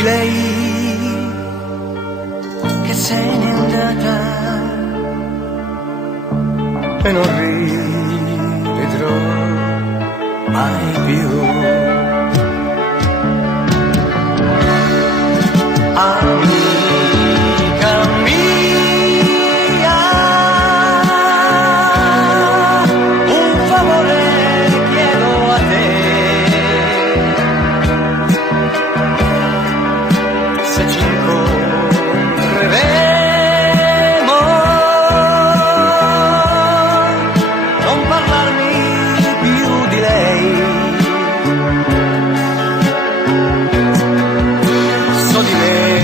di lei che se n'è andata e non rivedrò mai più. Amica mia, un favore chiedo a te, se ci incontreremo non parlarmi più di lei. So dimenticare,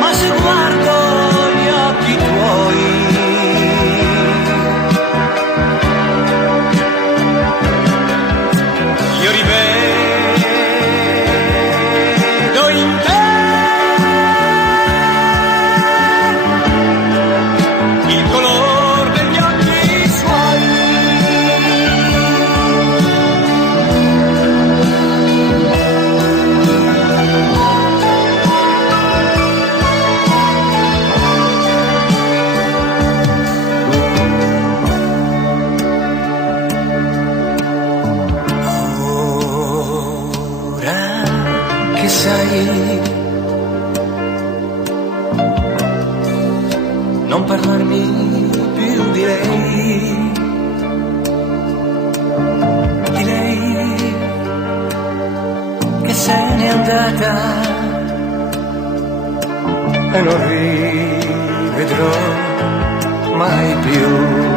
ma se guardo gli occhi tuoi io rivedo in te il color degli occhi suoi. Ora che sai, non parlarmi più di lei che se n'è andata e non rivedrò mai più.